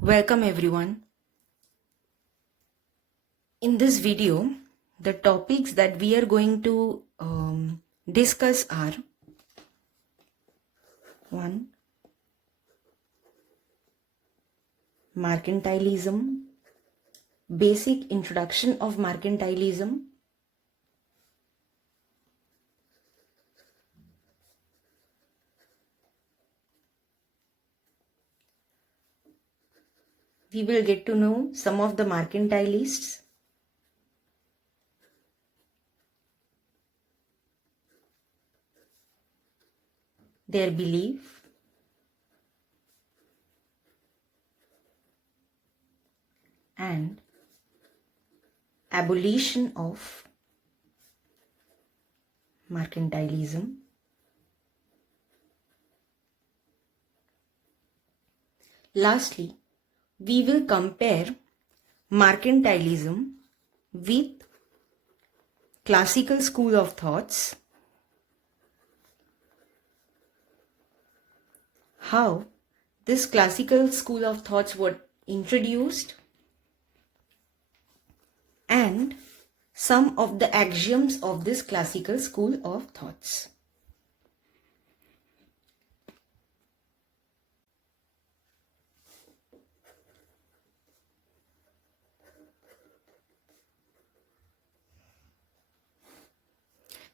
Welcome everyone. In this video, the topics that we are going to discuss are 1. Mercantilism, basic introduction of mercantilism. We will get to know some of the mercantilists. Their belief, and abolition of mercantilism. Lastly, we will compare mercantilism with classical school of thoughts, how this classical school of thoughts were introduced, and some of the axioms of this classical school of thoughts.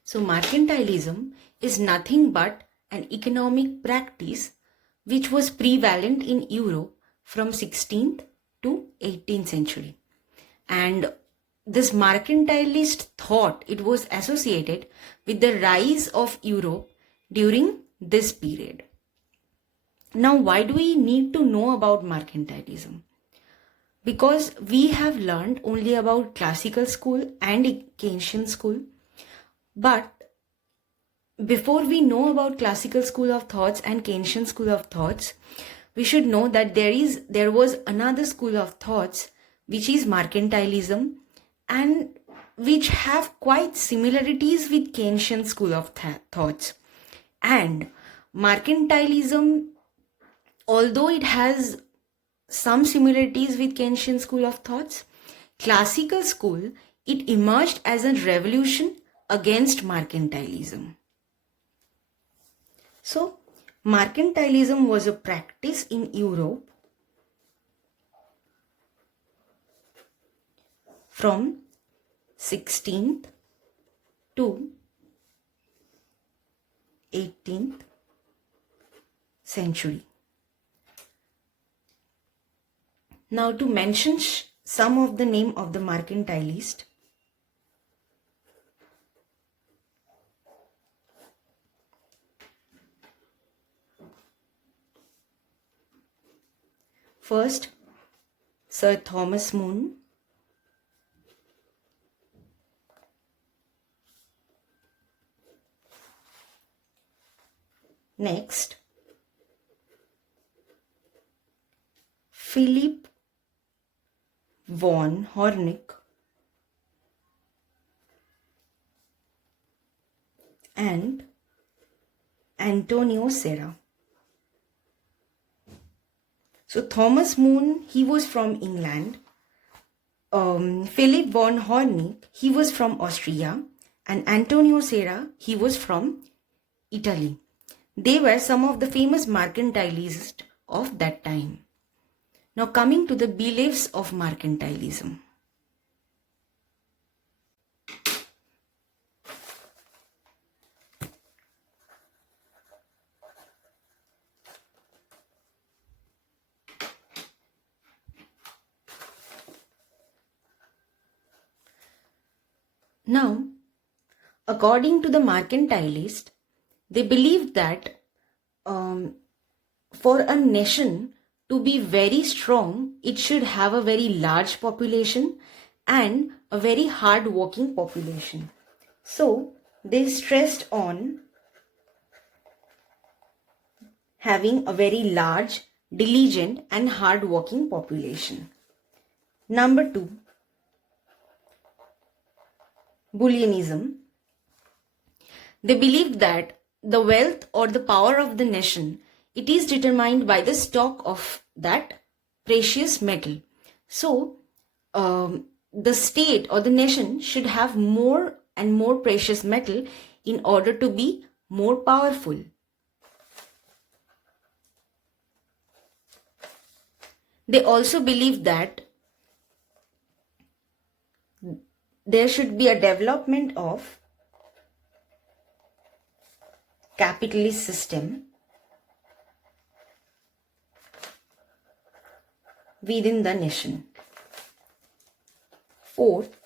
So mercantilism is nothing but an economic practice which was prevalent in Europe from 16th to 18th century. And this mercantilist thought, it was associated with the rise of Europe during this period. Now, why do we need to know about mercantilism? Because we have learned only about classical school and Keynesian school. But before we know about classical school of thoughts and Keynesian school of thoughts, we should know that there was another school of thoughts which is mercantilism, and which have quite similarities with Keynesian school of thoughts. And mercantilism, although it has some similarities with Keynesian school of thoughts, classical school, it emerged as a revolution against mercantilism. So, mercantilism was a practice in Europe from 16th to 18th century. Now, to mention some of the name of the mercantilist, first, Sir Thomas More. Next, Philip von Hornig and Antonio Serra. So Thomas More, he was from England. Philip von Hornig, he was from Austria. And Antonio Serra, he was from Italy. They were some of the famous mercantilists of that time. Now coming to the beliefs of mercantilism. Now, according to the mercantilist, they believed that for a nation to be very strong, it should have a very large population and a very hard-working population. So, they stressed on having a very large, diligent and hard-working population. Number 2, Bullionism. They believed that the wealth or the power of the nation, it is determined by the stock of that precious metal. So, the state or the nation should have more and more precious metal in order to be more powerful. They also believe that there should be a development of capitalist system within the nation. Fourth,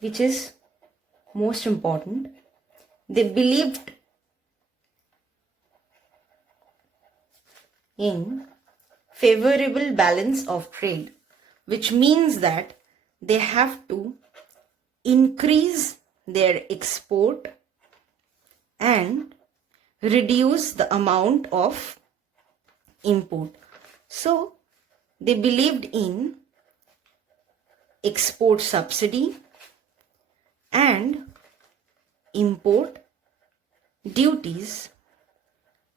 which is most important, they believed in favorable balance of trade, which means that they have to increase their export and reduce the amount of import. So they believed in export subsidy and import duties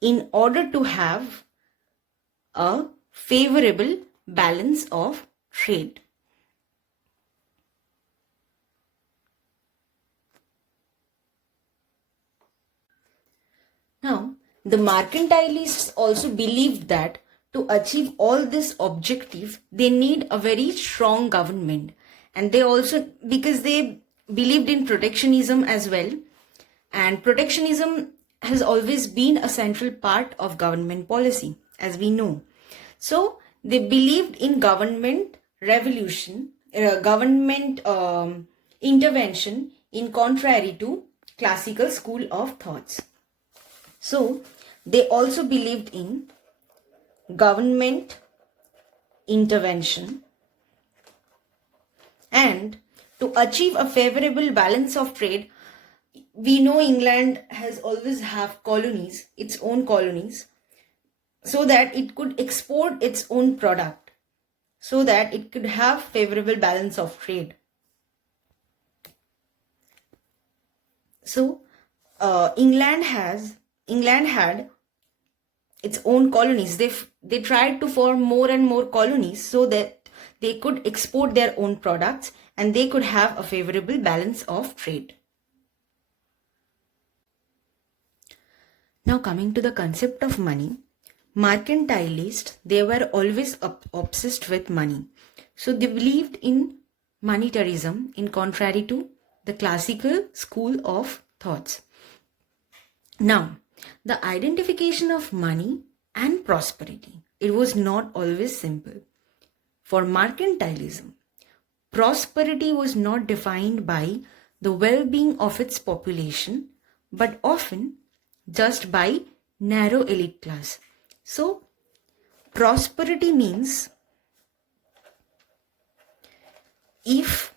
in order to have a favorable balance of trade. Now, the mercantilists also believed that to achieve all this objective, they need a very strong government. And they also, because they believed in protectionism as well. And protectionism has always been a central part of government policy, as we know. So they believed in government revolution, government intervention, in contrary to classical school of thoughts. So they also believed in government intervention, and to achieve a favorable balance of trade, we know England has always have colonies, its own colonies, so that it could export its own product, so that it could have favorable balance of trade. So England had its own colonies. They tried to form more and more colonies so that they could export their own products and they could have a favorable balance of trade. Now coming to the concept of money, mercantilists, they were always obsessed with money. So they believed in monetarism in contrary to the classical school of thoughts. Now, the identification of money and prosperity, it was not always simple. For mercantilism, prosperity was not defined by the well-being of its population, but often just by narrow elite class. So, prosperity means if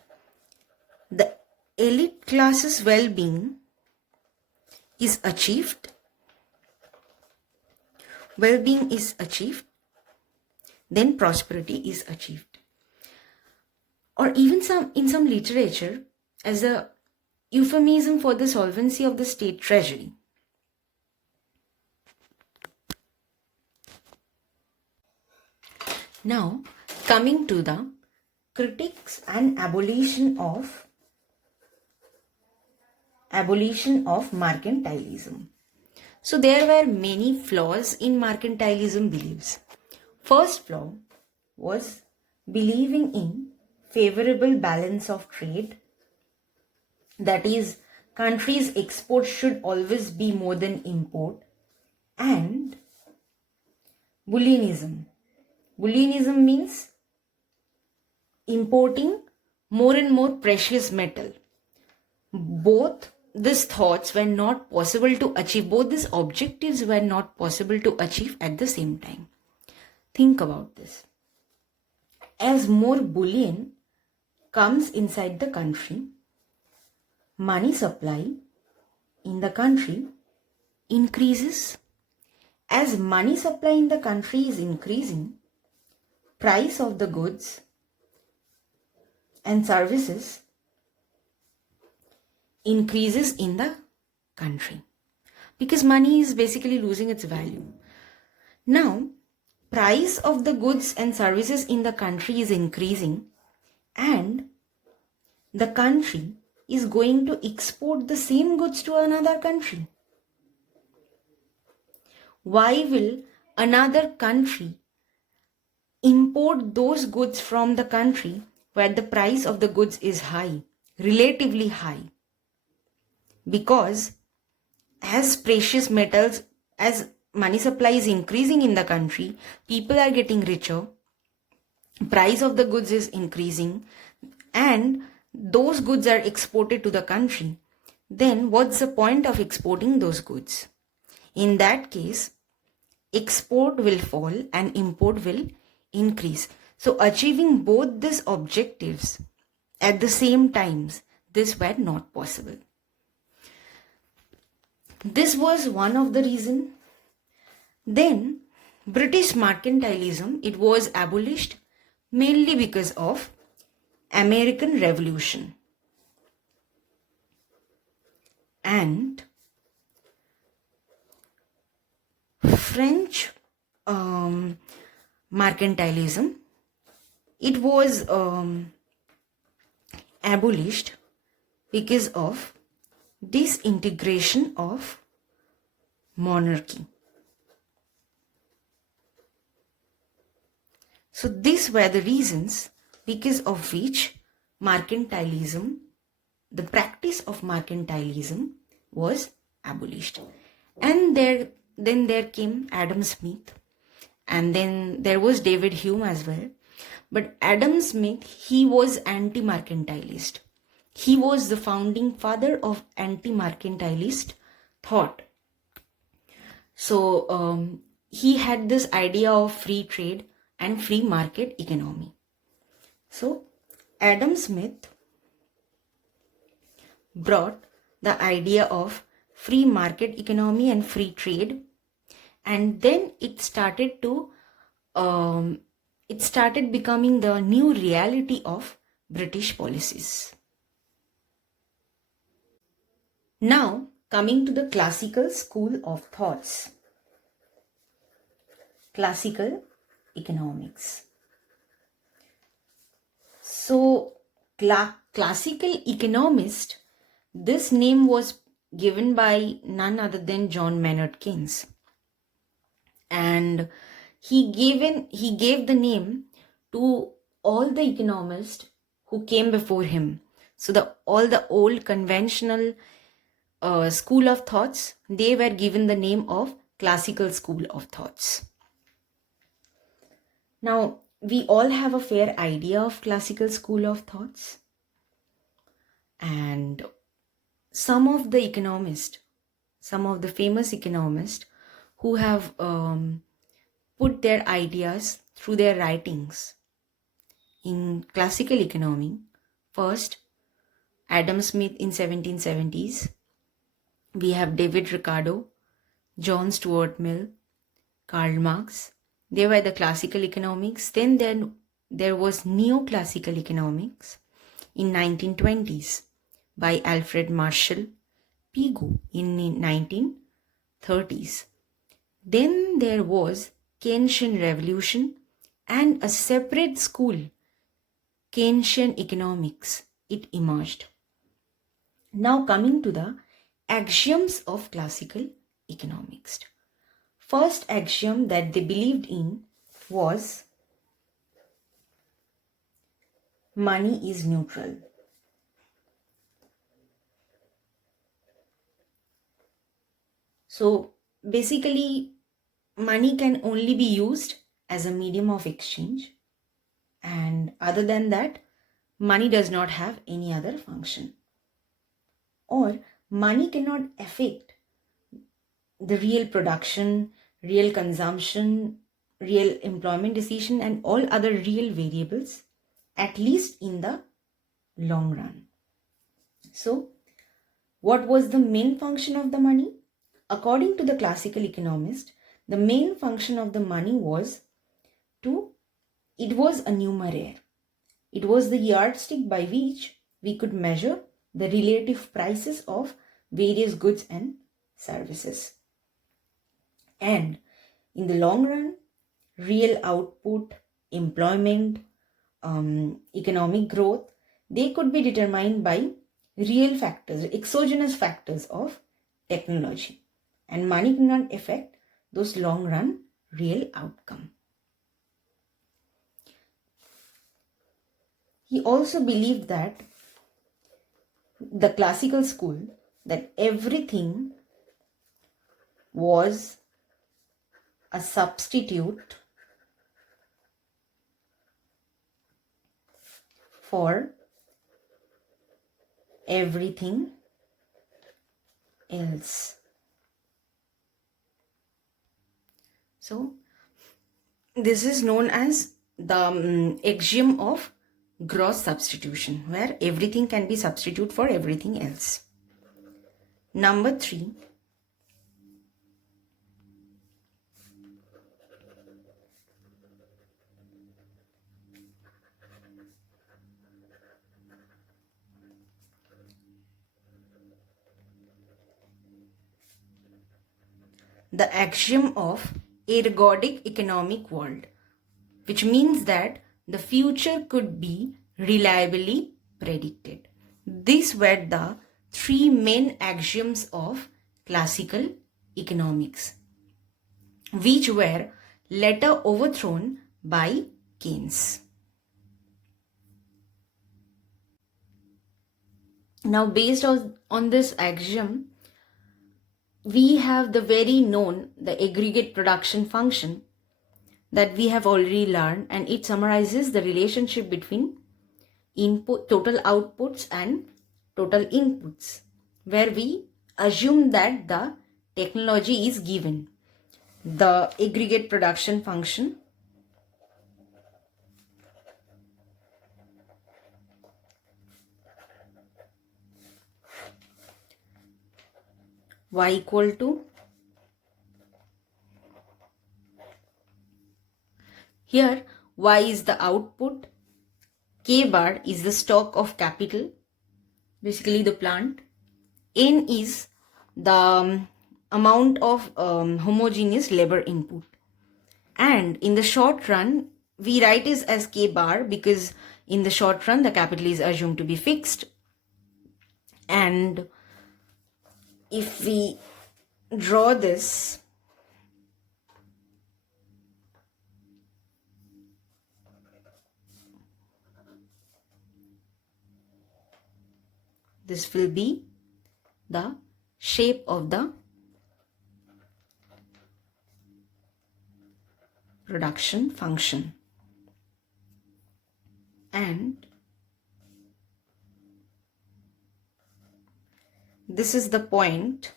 the elite class's well-being is achieved, then prosperity is achieved. Or even in some literature as a euphemism for the solvency of the state treasury. Now, coming to the critics and abolition of mercantilism. So there were many flaws in mercantilism beliefs. First flaw was believing in favorable balance of trade. That is, countries' exports should always be more than import. And bullionism. Bullionism means importing more and more precious metal. Both these thoughts were not possible to achieve, both these objectives were not possible to achieve at the same time. Think about this. As more bullion comes inside the country, money supply in the country increases. As money supply in the country is increasing, price of the goods and services increases in the country because money is basically losing its value. Now, price of the goods and services in the country is increasing, and the country is going to export the same goods to another country. Why will another country import those goods from the country where the price of the goods is high, relatively high? Because as precious metals, as money supply is increasing in the country, people are getting richer, price of the goods is increasing, and those goods are exported to the country. Then what's the point of exporting those goods? In that case, export will fall and import will increase. So achieving both these objectives at the same times, this were not possible. This was one of the reasons. Then British mercantilism, it was abolished mainly because of American Revolution. And French mercantilism, it was abolished because of disintegration of monarchy. So these were the reasons because of which mercantilism, the practice of mercantilism, was abolished. And then there came Adam Smith, and then there was David Hume as well. But Adam Smith, he was anti-mercantilist. He was the founding father of anti-mercantilist thought. So he had this idea of free trade and free market economy. So Adam Smith brought the idea of free market economy and free trade, and then it started becoming the new reality of British policies. Now coming to the classical school of thoughts, classical economics. So classical economist, this name was given by none other than John Maynard Keynes, and he gave the name to all the economists who came before him. So all the old conventional school of thoughts, they were given the name of classical school of thoughts. Now we all have a fair idea of classical school of thoughts, and some of the famous economists who have put their ideas through their writings in classical economy. First, Adam Smith in 1770s. We have David Ricardo, John Stuart Mill, Karl Marx. They were the classical economics. Then there was neoclassical economics in 1920s by Alfred Marshall Pigot in 1930s. Then there was Keynesian Revolution and a separate school, Keynesian economics, it emerged. Now coming to the axioms of classical economics. First axiom that they believed in was money is neutral. So basically, money can only be used as a medium of exchange, and other than that, money does not have any other function. Or money cannot affect the real production, real consumption, real employment decision, and all other real variables, at least in the long run. So, what was the main function of the money? According to the classical economist, the main function of the money was it was a numeraire. It was the yardstick by which we could measure the relative prices of various goods and services. And in the long run, real output, employment, economic growth, they could be determined by real factors, exogenous factors of technology. And money cannot affect those long run real outcome. He also believed that the classical school, that everything was a substitute for everything else. So this is known as the axiom of gross substitution, where everything can be substitute for everything else. Number 3, the axiom of ergodic economic world, which means that the future could be reliably predicted. These were the 3 main axioms of classical economics, which were later overthrown by Keynes. Now, based on this axiom, we have the very known, the aggregate production function that we have already learned, and it summarizes the relationship between total outputs and total inputs, where we assume that the technology is given. The aggregate production function y equal to, here y is the output, k bar is the stock of capital, basically the plant, n is the amount of homogeneous labor input. And in the short run, we write it as k bar because in the short run the capital is assumed to be fixed. And if we draw this, this will be the shape of the production function. And this is the point.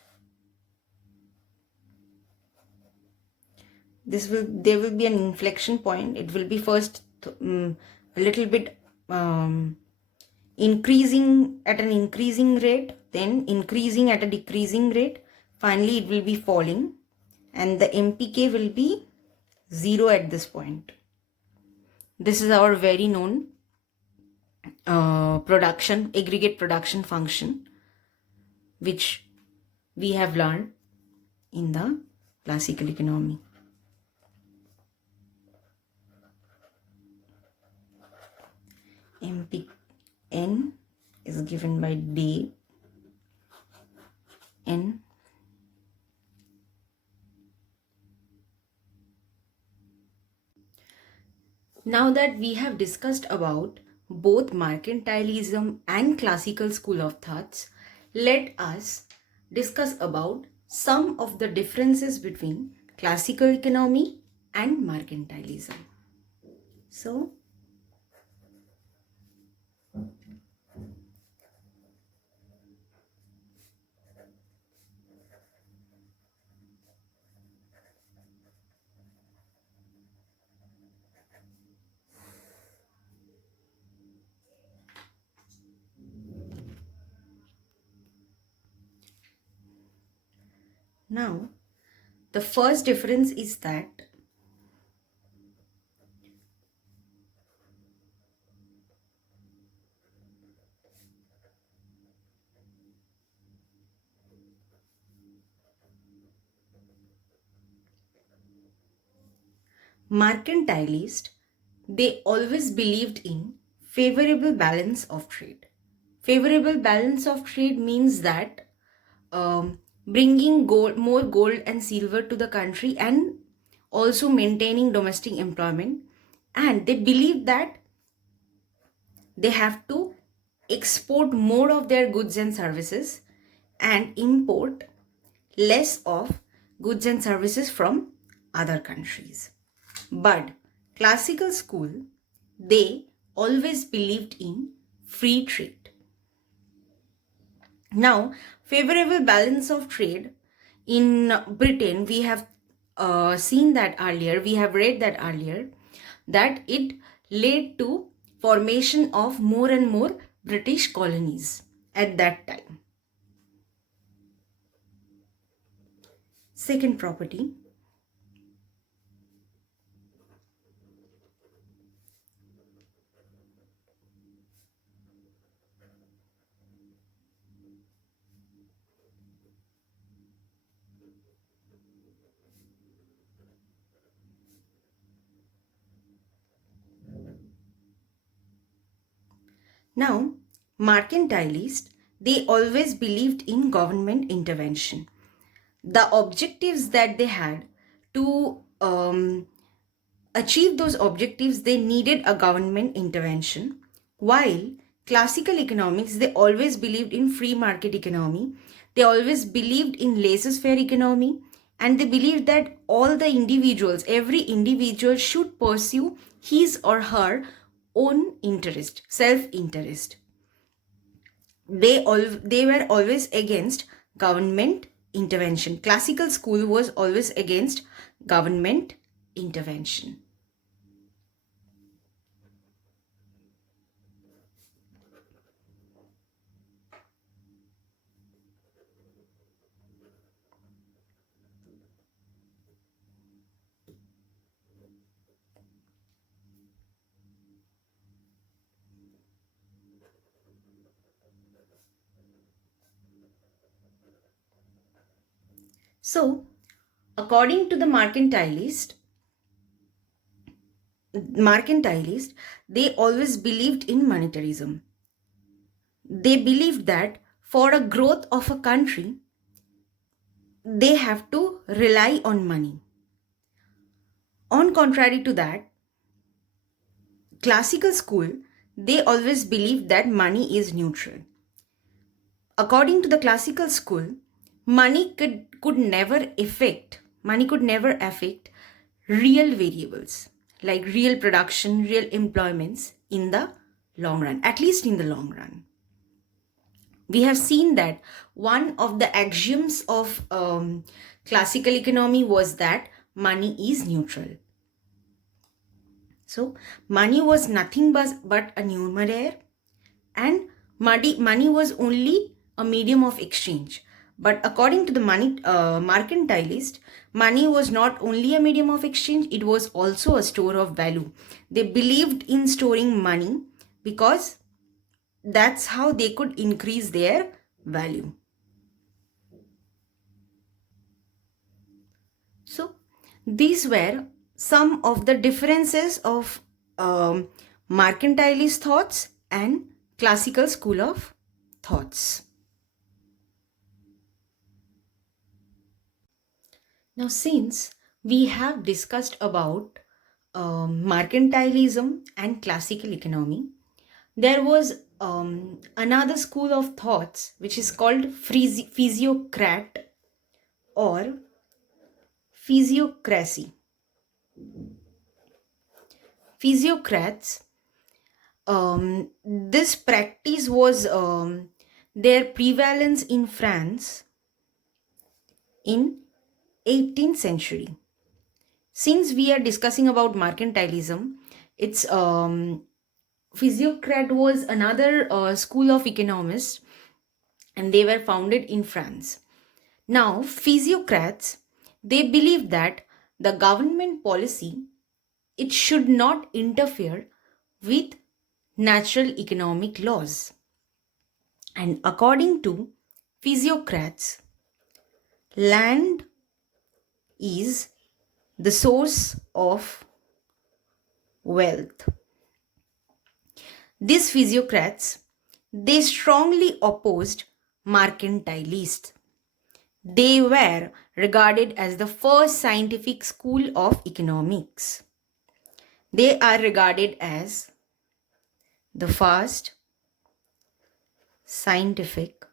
There will be an inflection point. It will be first a little bit increasing at an increasing rate, then increasing at a decreasing rate. Finally, it will be falling, and the MPK will be 0 at this point. This is our very known aggregate production function, which we have learned in the classical economy. N is given by D N. Now that we have discussed about both mercantilism and classical school of thoughts, let us discuss about some of the differences between classical economy and mercantilism. So, now, the first difference is that mercantilists, they always believed in favorable balance of trade. Favorable balance of trade means that bringing more gold and silver to the country and also maintaining domestic employment. And they believe that they have to export more of their goods and services and import less of goods and services from other countries. But classical school, they always believed in free trade. Now, favorable balance of trade in Britain, we have seen that earlier, we have read that earlier, that it led to formation of more and more British colonies at that time. Second property. Now, mercantilists, they always believed in government intervention. The objectives that they had to achieve those objectives, they needed a government intervention. While classical economics, they always believed in free market economy. They always believed in laissez-faire economy, and they believed that all the individuals, every individual should pursue his or her own interest, self-interest. They were always against government intervention. Classical school was always against government intervention. So, according to the mercantilist, they always believed in monetarism. They believed that for a growth of a country, they have to rely on money. On contrary to that, classical school, they always believed that money is neutral. According to the classical school, money could never affect real variables like real production, real employments in the long run, at least in the long run. We have seen that one of the axioms of classical economy was that money is neutral. So money was nothing but a numeraire, and money was only a medium of exchange. But according to the mercantilist, money was not only a medium of exchange, it was also a store of value. They believed in storing money because that's how they could increase their value. So these were some of the differences of mercantilist thoughts and classical school of thoughts. Now, since we have discussed about mercantilism and classical economy, there was another school of thoughts which is called physiocrat or physiocracy. Physiocrats, this practice was their prevalence in France in 18th century. Since we are discussing about mercantilism, it's physiocrat was another school of economists, and they were founded in France. Now, physiocrats, they believe that the government policy, it should not interfere with natural economic laws. And according to physiocrats, land is the source of wealth. These physiocrats, they strongly opposed mercantilists. They were regarded as the first scientific school of economics. They are regarded as the first scientific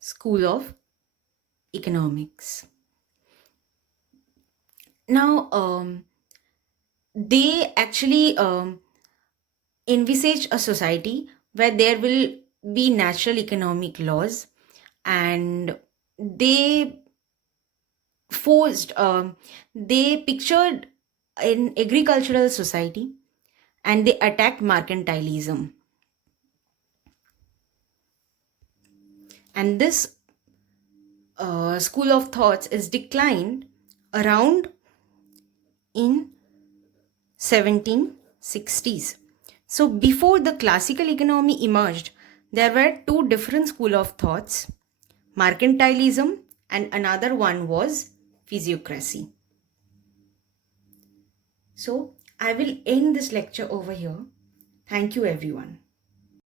school of economics. Now, they actually envisage a society where there will be natural economic laws, and they forced, they pictured an agricultural society, and they attacked mercantilism. And this school of thoughts is declined around in 1760s. So before the classical economy emerged, there were two different school of thoughts, mercantilism and another one was physiocracy. So I will end this lecture over here. Thank you everyone.